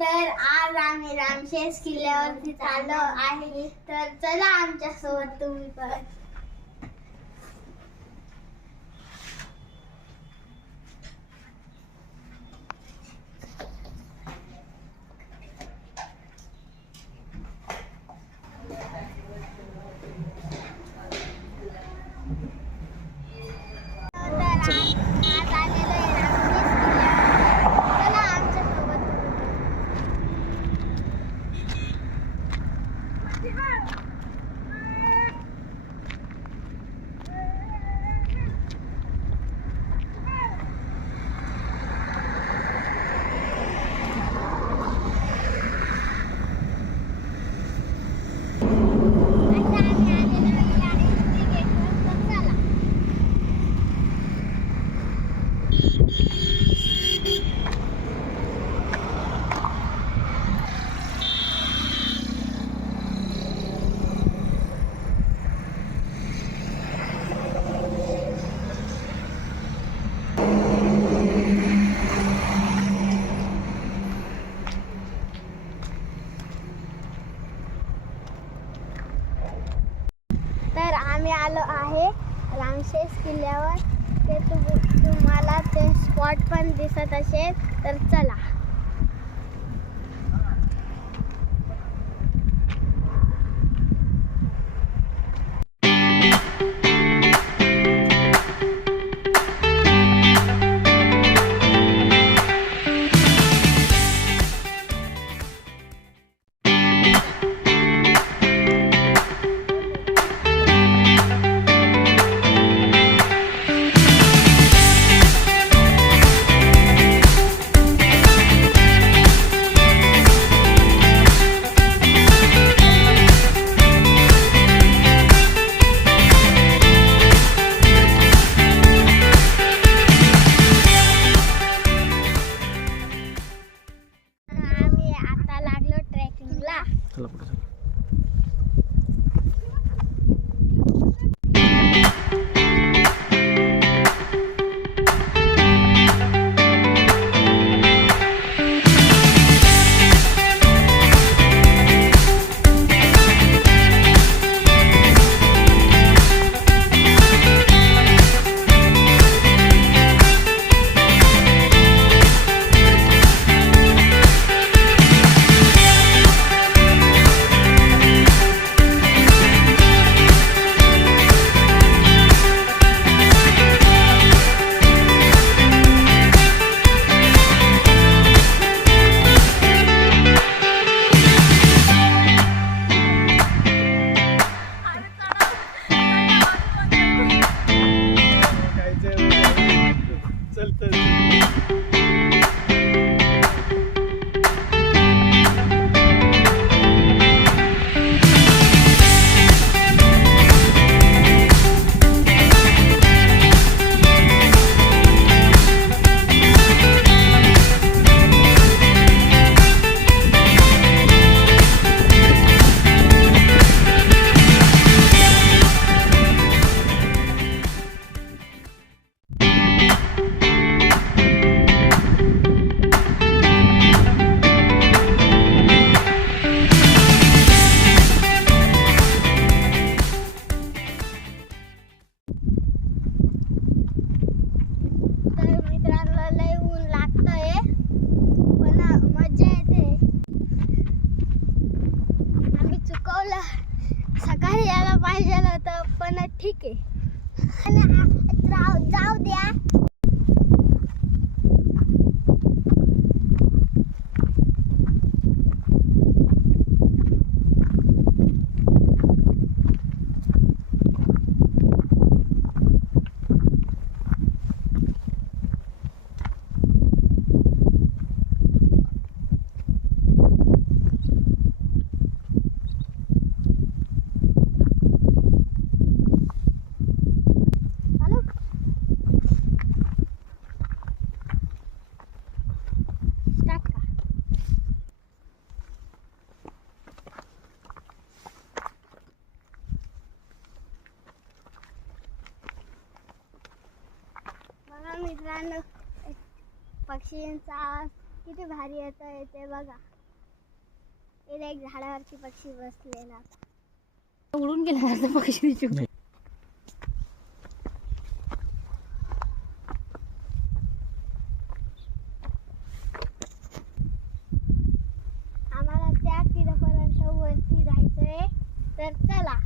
तर आज आम्ही रामशेष किल्ल्यावरती चाललो आहे, तर चला आमच्या सोबत तुम्ही पण. तर आम्ही आलो आहे रामशेष किल्ल्यावर. ते तुम्हाला ते स्पॉट पण दिसत असेल, तर चला. सकाळी यायला पाहिजे होतं, पण ठीक आहे. जाऊ द्या. मित्रांनो, पक्षींचा आवाज किती भारी येतंय ते बघा. इथे एक झाडावरती पक्षी बसलेला. उडून गेला पक्षी. आम्हाला त्या तिथपर्यंत वरती जायचंय, तर चला.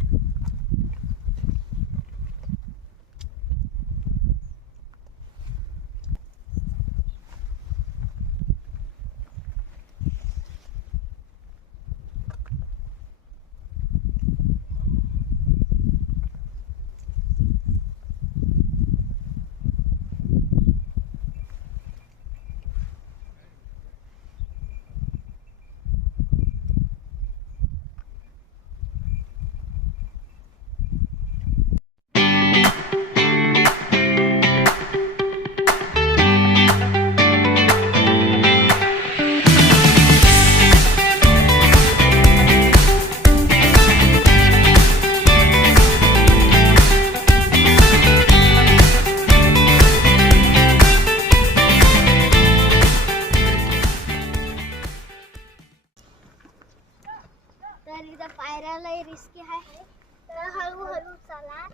तर इथं पायऱ्याला रिस्की आहे, तर हळूहळू चला.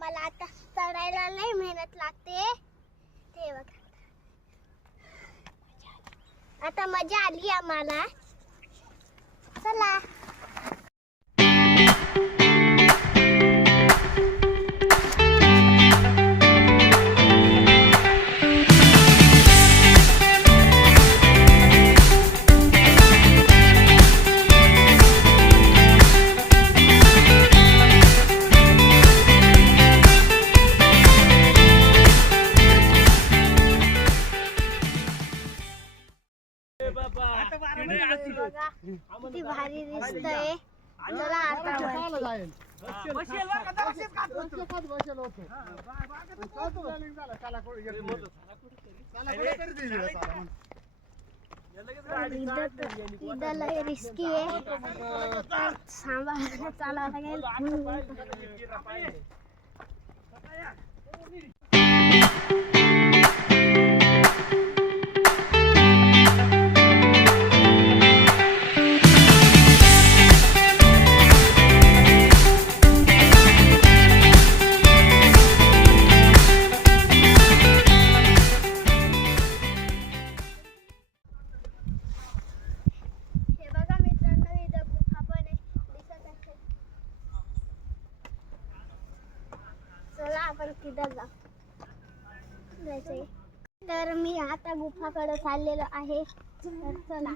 मला आता चढायला लय मेहनत लागते ते बघा. आता मजा आली आम्हाला. चला. बघा किती भारी दिसतंय. चला आता इथं लय रिस्की आहे, सांभाळून चालावं लागेल. चला आपण तिथं जायचंय. तर मी आता गुफाकडे चाललेलो आहे, तर चला.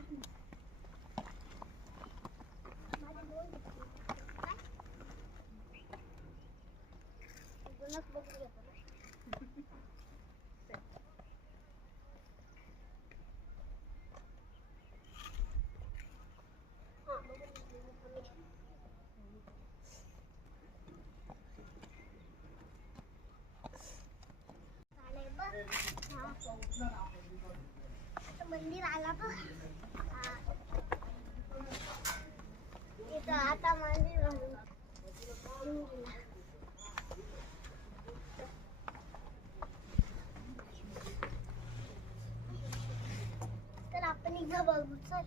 मंदिर आला बघ. इथं आता मंदिर तर आपण एकदा बघू. चल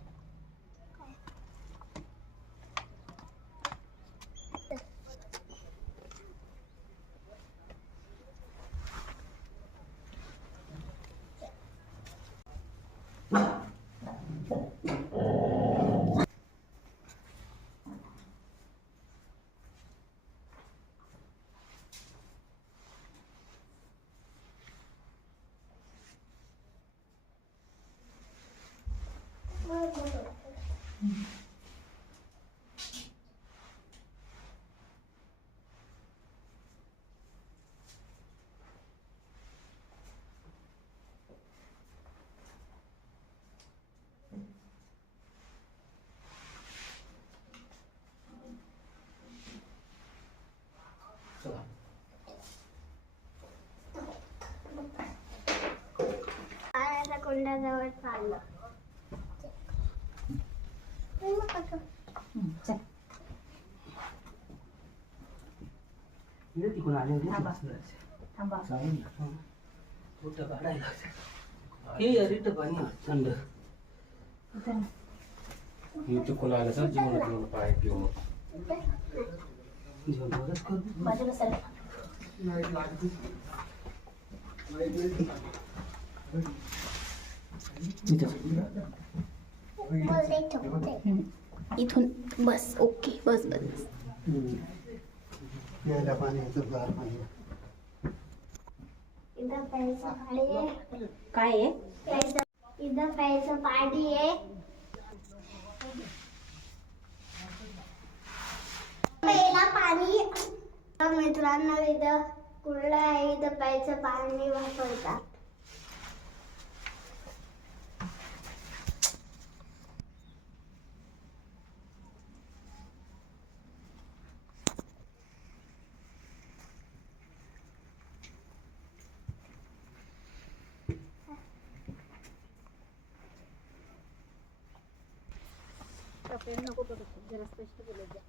दरवाजाजवळ चाललो. चल तिकडून आले होते थांबा कुठं काढायला हे अरे पाणी थंड मी चुकून आलं सर जीवन पाय घेऊन मदत कर बाजूला सर इथून बस. ओके बस बस. प्यायला पाण्याचं गार पाणी इथं प्यायचं पाणी आहे. काय आहे? इथं प्यायचं पाणी आहे. प्यायला पाणी मित्रांनो इथं कुर्ला आहे. इथं प्यायचं पाणी वापरतात. नको जरा स्पष्ट बोलायचं.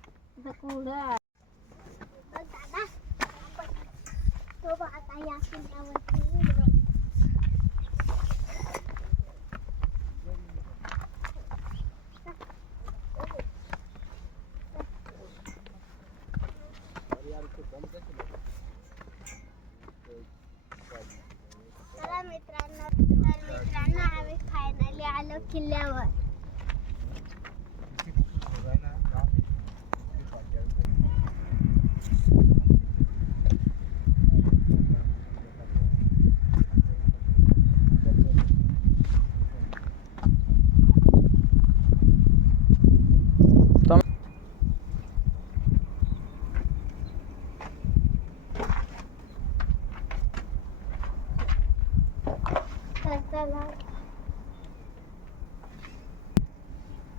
दादा तो आता या किल्ल्यावरती चला मित्रांनो आम्ही फायनली आलो किल्ल्यावर.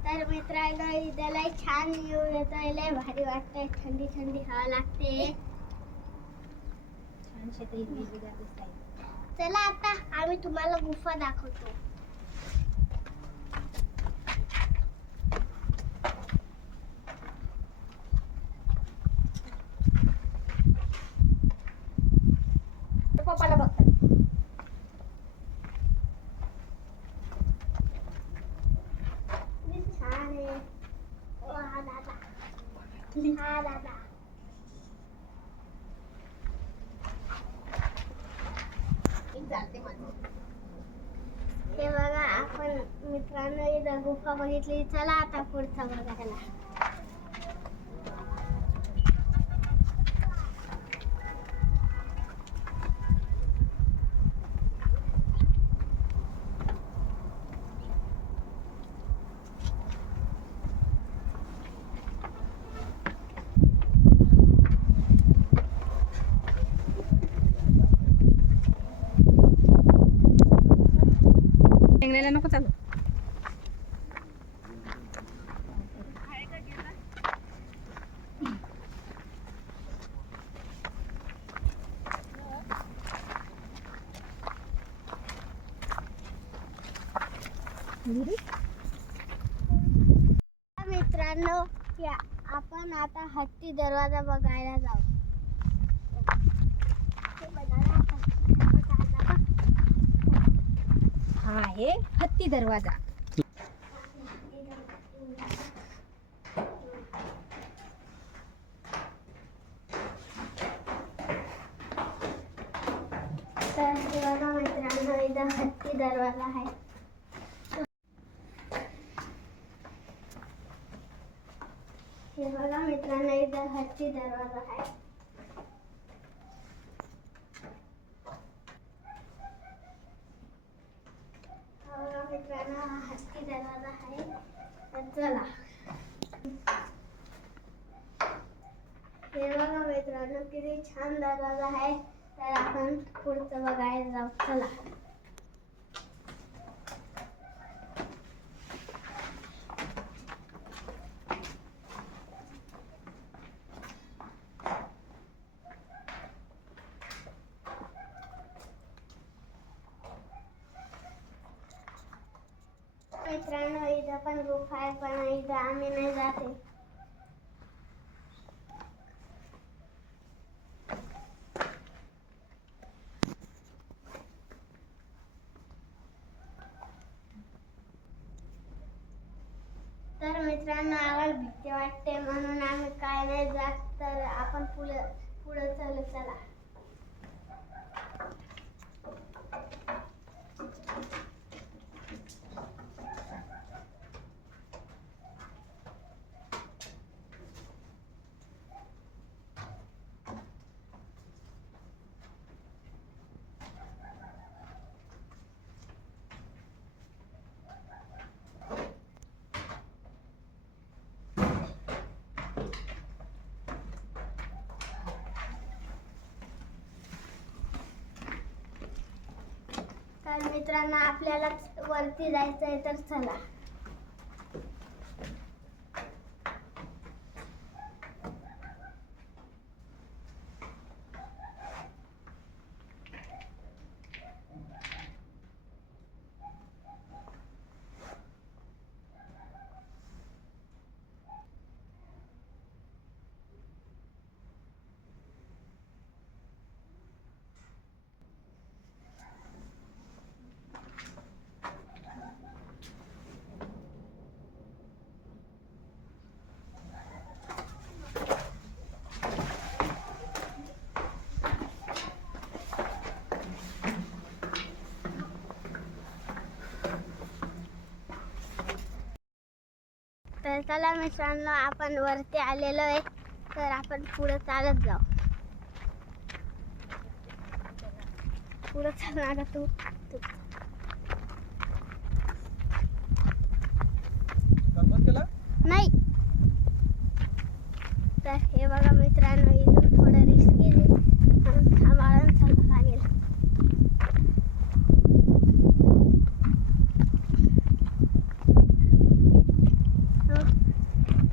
तर मित्रांनो इथं लय छान व्ह्यू येतोय. लय भारी वाटतंय. थंडी थंडी हवा लागते. छान शेत हिरवीगार दिसताय. चला आता आम्ही तुम्हाला गुफा दाखवतो. पप्पाला बघतात. किती छान आहे. हा दादा हा दादा हे बघा आपण मित्रांनो इथं गुफा बघितली. चला आता पुढचा बघायला. शेंगण्याला नको चालू. मित्रांनो या आपण आता हत्ती दरवाजा बघायला जाऊ. हा आहे हत्ती दरवाजा. तर हे बघा मित्रांनो इथं हत्ती दरवाजा आहे. हे बघा मित्रांनो इथं हत्ती दरवाजा आहे. मित्रांनो हा हत्ती दरवाजा आहे. तर चला हे बघा मित्रांनो किती छान दरवाजा आहे. तर आपण पुढचं बघायला जाऊ. चला मित्रांनो इथं पण गुफा आहे पण इथं आम्ही नाही जाते. तर मित्रांनो आम्हाला भीती वाटते म्हणून आम्ही काय नाही जात. तर आपण पुढे चला चला. तर मित्रांनो आपल्याला वरती जायचंय तर चला. तर चला मित्रांनो आपण वरती आलेलो आहे. तर आपण पुढे चालत जाऊ. पुढे चालणार का तू? नाही. तर हे बघा मित्रांनो इथून थोडं रिस्की सांभाळून चालू लागेल.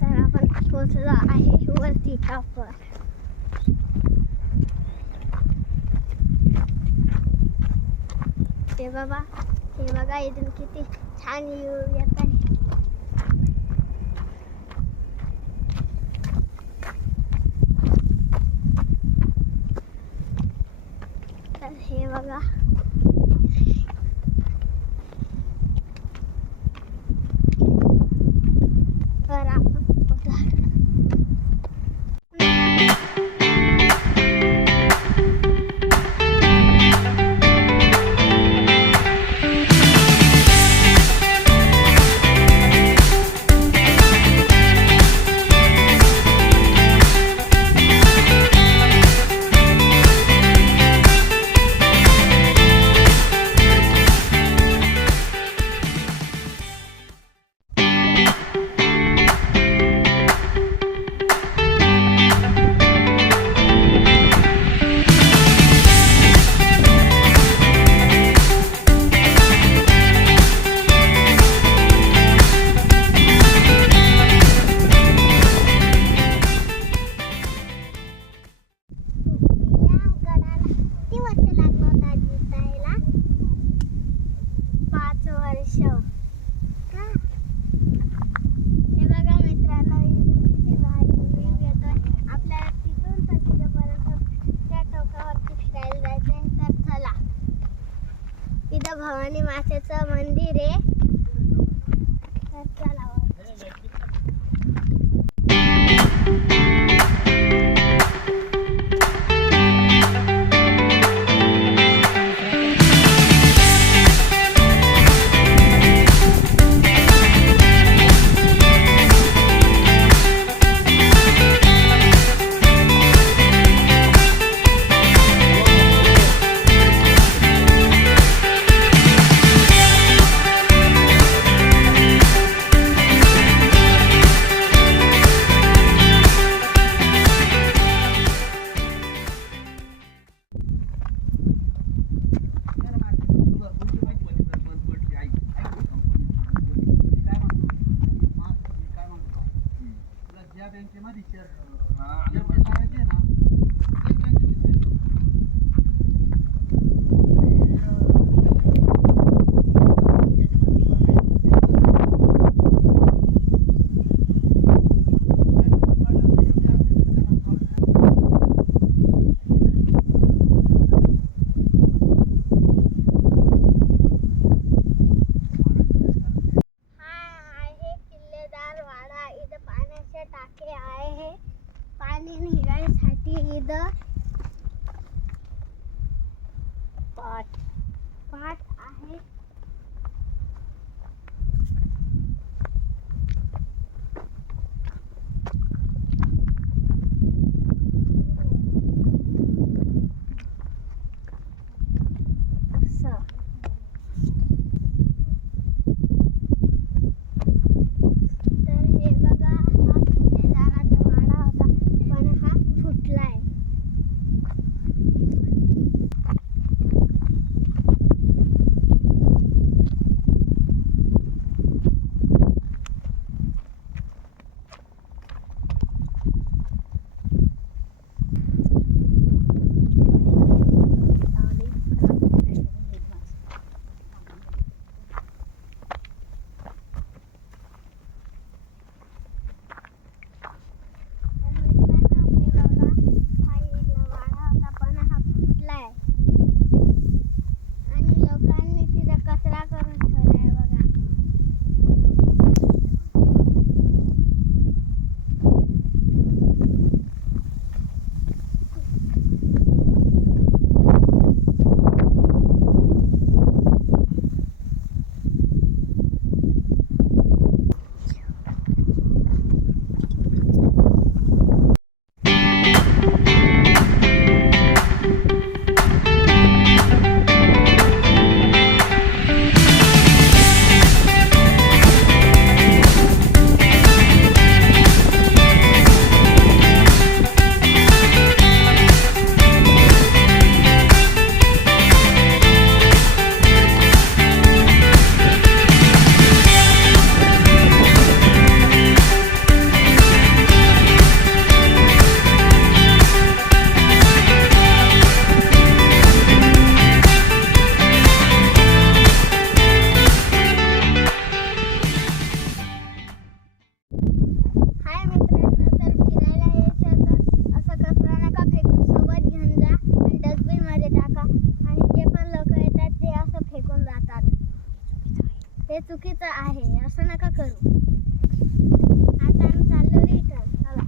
तर आपण पोहोचलो आहे वरती टॉपवर. हे बघा इथून किती छान व्ह्यू येत आहे. तर हे बघा तर आपण भवानी मातेचं मंदिर आहे. तर चला आणि निघायसाठी इथं पाट आहे. असं. तर हे बघा, हा किल्लेदाराचा वाडा होता पण हा फुटलाय. तर मित्रांनो, हे बघा, हा इथला वाडा होता पण हा फुटलाय आणि लोकांनी तिथे कचरा करून ठेवलाय बघा. हाय मित्रांनो, तर फिरायला यायचं तर असं कचरा नका फेकू, सोबत घेऊन जा आणि डस्टबिन मध्ये टाका. आणि जे पण लोक येतात ते असं फेकून जातात, ते चुकीचं आहे, असं नका करू. आता आम्ही चाललो रिटर्न. चला.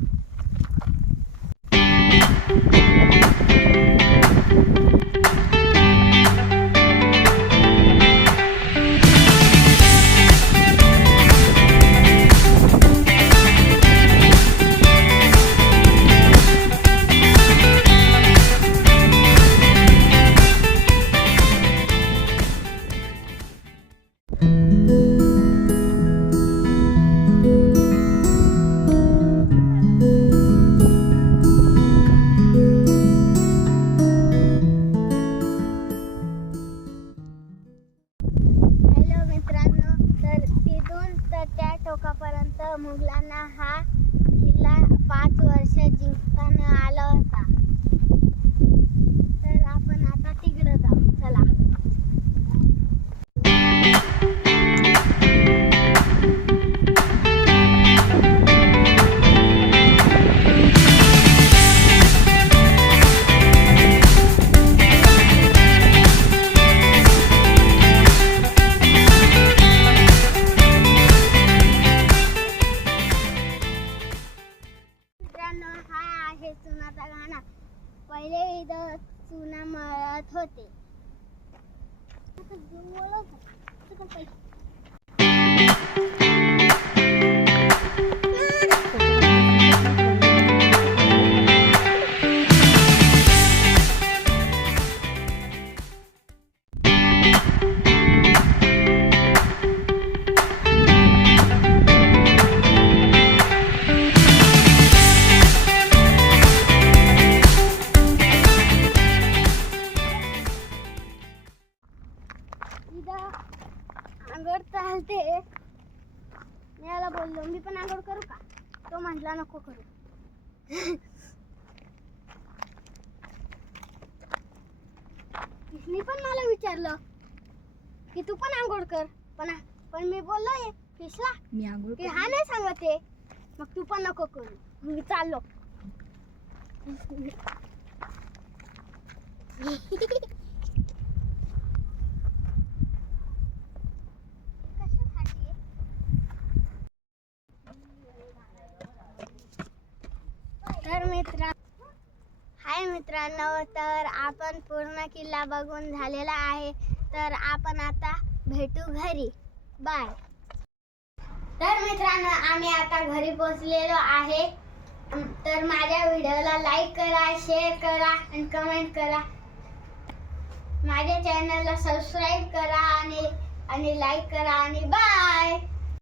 हॅलो मित्रांनो, तर तिथून तर त्या टोकापर्यंत मुघलांना हा किल्ला 5 वर्ष जिंकताना आला होता. तर आपण आता तिकडे जाऊ. चला. मित्रांनो, हा आहे चुनाचा घाणा. पहिले इथं चुना मळत होते. इथं आंघोळ चालते. मी याला बोललो, मी पण आंघोळ करू का? तो म्हटला नको करू. मी पण मला विचारलं की तू पण आंघोळ कर, पण मी बोललो फिशला मी आंघोळ की हा नाही सांगत आहे, मग तू पण नको करू. मी चाललो. तर मी मित्रांनो, तर आपण पूर्ण किल्ला बघून झालेला आहे. तर आपण आता भेटू घरी. बाय. तर मित्रांनो, आम्ही आता घरी पोहोचलेलो आहे. तर माझ्या व्हिडिओला लाईक करा, शेअर करा आणि कमेंट करा. माझ्या चॅनलला सबस्क्राईब करा आणि लाईक करा आणि बाय.